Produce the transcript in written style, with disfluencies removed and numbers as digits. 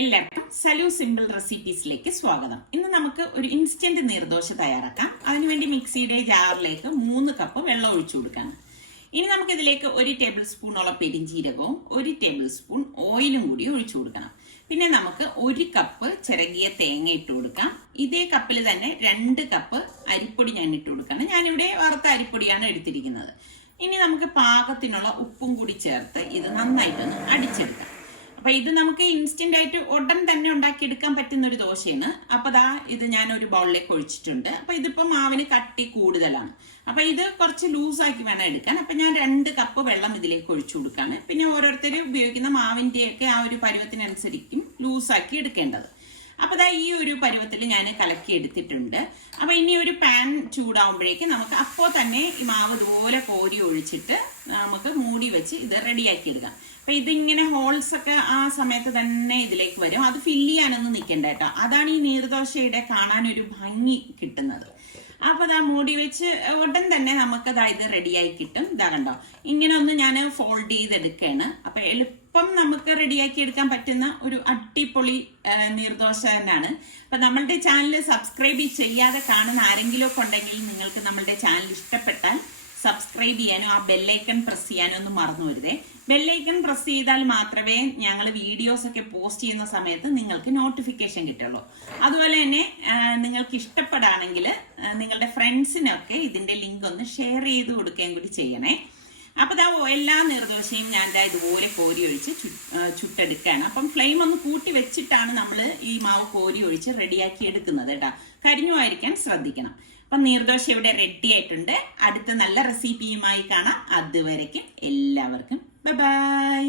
എല്ലാവർക്കും സലു സിമ്പിൾ റെസിപ്പീസിലേക്ക് സ്വാഗതം. ഇന്ന് നമുക്ക് ഒരു ഇൻസ്റ്റന്റ് നീർദോശ തയ്യാറാക്കാം. അതിനുവേണ്ടി മിക്സിയുടെ ജാറിലേക്ക് 3 കപ്പ് വെള്ളം ഒഴിച്ചു കൊടുക്കണം. ഇനി നമുക്ക് ഇതിലേക്ക് 1 ടേബിൾ സ്പൂണോളം പെരിഞ്ജീരകവും 1 ടേബിൾ സ്പൂൺ ഓയിലും കൂടി ഒഴിച്ചു കൊടുക്കണം. പിന്നെ നമുക്ക് 1 കപ്പ് ചിരകിയ തേങ്ങ ഇട്ട് കൊടുക്കാം. ഇതേ കപ്പിൽ തന്നെ 2 കപ്പ് അരിപ്പൊടി ഞാൻ ഇട്ട് കൊടുക്കണം. ഞാനിവിടെ വറുത്ത അരിപ്പൊടിയാണ് എടുത്തിരിക്കുന്നത്. ഇനി നമുക്ക് പാകത്തിനുള്ള ഉപ്പും കൂടി ചേർത്ത് ഇത് നന്നായിട്ടൊന്ന് അടിച്ചെടുക്കാം. അപ്പൊ ഇത് നമുക്ക് ഇൻസ്റ്റന്റ് ആയിട്ട് ഉടൻ തന്നെ ഉണ്ടാക്കിയെടുക്കാൻ പറ്റുന്ന ഒരു ദോശയാണ്. അപ്പൊ ഇത് ഞാൻ ഒരു ബൗളിലേക്ക് ഒഴിച്ചിട്ടുണ്ട്. അപ്പൊ ഇതിപ്പോ മാവിന് കട്ടി കൂടുതലാണ്. അപ്പൊ ഇത് കുറച്ച് ലൂസാക്കി വേണം എടുക്കാൻ. അപ്പൊ ഞാൻ 2 കപ്പ് വെള്ളം ഇതിലേക്ക് ഒഴിച്ചു കൊടുക്കാണ്. പിന്നെ ഓരോരുത്തരും ഉപയോഗിക്കുന്ന മാവിന്റെയൊക്കെ ആ ഒരു പരുവത്തിനനുസരിക്കും ലൂസാക്കി എടുക്കേണ്ടത്. അപ്പൊ ഈ ഒരു പരുവത്തിൽ ഞാൻ കലക്കി എടുത്തിട്ടുണ്ട്. അപ്പൊ ഇനി ഒരു പാൻ ചൂടാവുമ്പോഴേക്ക് നമുക്ക് അപ്പോൾ തന്നെ ഈ മാവ് ഇതുപോലെ കോരി ഒഴിച്ചിട്ട് നമുക്ക് മൂടി വെച്ച് ഇത് റെഡിയാക്കി എടുക്കാം. അപ്പൊ ഇതിങ്ങനെ ഹോൾസ് ഒക്കെ ആ സമയത്ത് തന്നെ ഇതിലേക്ക് വരും. അത് ഫില്ല് ചെയ്യാനൊന്നും നിൽക്കണ്ട കേട്ടോ. അതാണ് ഈ നീർദോശയുടെ കാണാനൊരു ഭംഗി കിട്ടുന്നത്. അപ്പൊ മൂടി വെച്ച് ഉടൻ തന്നെ നമുക്ക് ഇത് റെഡിയായി കിട്ടും. കണ്ടോ, ഇങ്ങനെ ഒന്ന് ഞാൻ ഫോൾഡ് ചെയ്തെടുക്കുകയാണ്. അപ്പൊ എളുപ്പം നമുക്ക് റെഡിയാക്കി എടുക്കാൻ പറ്റുന്ന ഒരു അടിപൊളി നീർദോശ തന്നെയാണ്. അപ്പൊ നമ്മളുടെ ചാനൽ സബ്സ്ക്രൈബ് ചെയ്യാതെ കാണുന്ന ആരെങ്കിലും ഒക്കെ ഉണ്ടെങ്കിൽ നിങ്ങൾക്ക് നമ്മളുടെ ചാനൽ ഇഷ്ടപ്പെട്ടാൽ സബ്സ്ക്രൈബ് ചെയ്യാനോ ആ ബെല്ലൈക്കൺ പ്രസ് ചെയ്യാനോ ഒന്നും മറന്നു വരുതേ. ബെല്ലൈക്കൺ പ്രസ് ചെയ്താൽ മാത്രമേ ഞങ്ങൾ വീഡിയോസ് ഒക്കെ പോസ്റ്റ് ചെയ്യുന്ന സമയത്ത് നിങ്ങൾക്ക് നോട്ടിഫിക്കേഷൻ കിട്ടുള്ളൂ. അതുപോലെ തന്നെ നിങ്ങൾക്ക് ഇഷ്ടപ്പെടാണെങ്കിൽ നിങ്ങളുടെ ഫ്രണ്ട്സിനൊക്കെ ഇതിന്റെ ലിങ്ക് ഒന്ന് ഷെയർ ചെയ്ത് കൊടുക്കുകയും കൂടി ചെയ്യണേ. അപ്പൊ എല്ലാ നീർദോശയും ഞാൻ ഇതുപോലെ കോരി ഒഴിച്ച് ചുട്ടെടുക്കുകയാണ്. അപ്പം ഫ്ലെയിം ഒന്ന് കൂട്ടി വെച്ചിട്ടാണ് നമ്മൾ ഈ മാവ് കോരി ഒഴിച്ച് റെഡിയാക്കി എടുക്കുന്നത് കേട്ടോ. കരിഞ്ഞു ആയിരിക്കാൻ ശ്രദ്ധിക്കണം. അപ്പൊ നീർദോശ ഇവിടെ റെഡി ആയിട്ടുണ്ട്. അടുത്ത നല്ല റെസിപ്പിയുമായി കാണാം. അതുവരയ്ക്കും എല്ലാവർക്കും ബൈ ബൈ.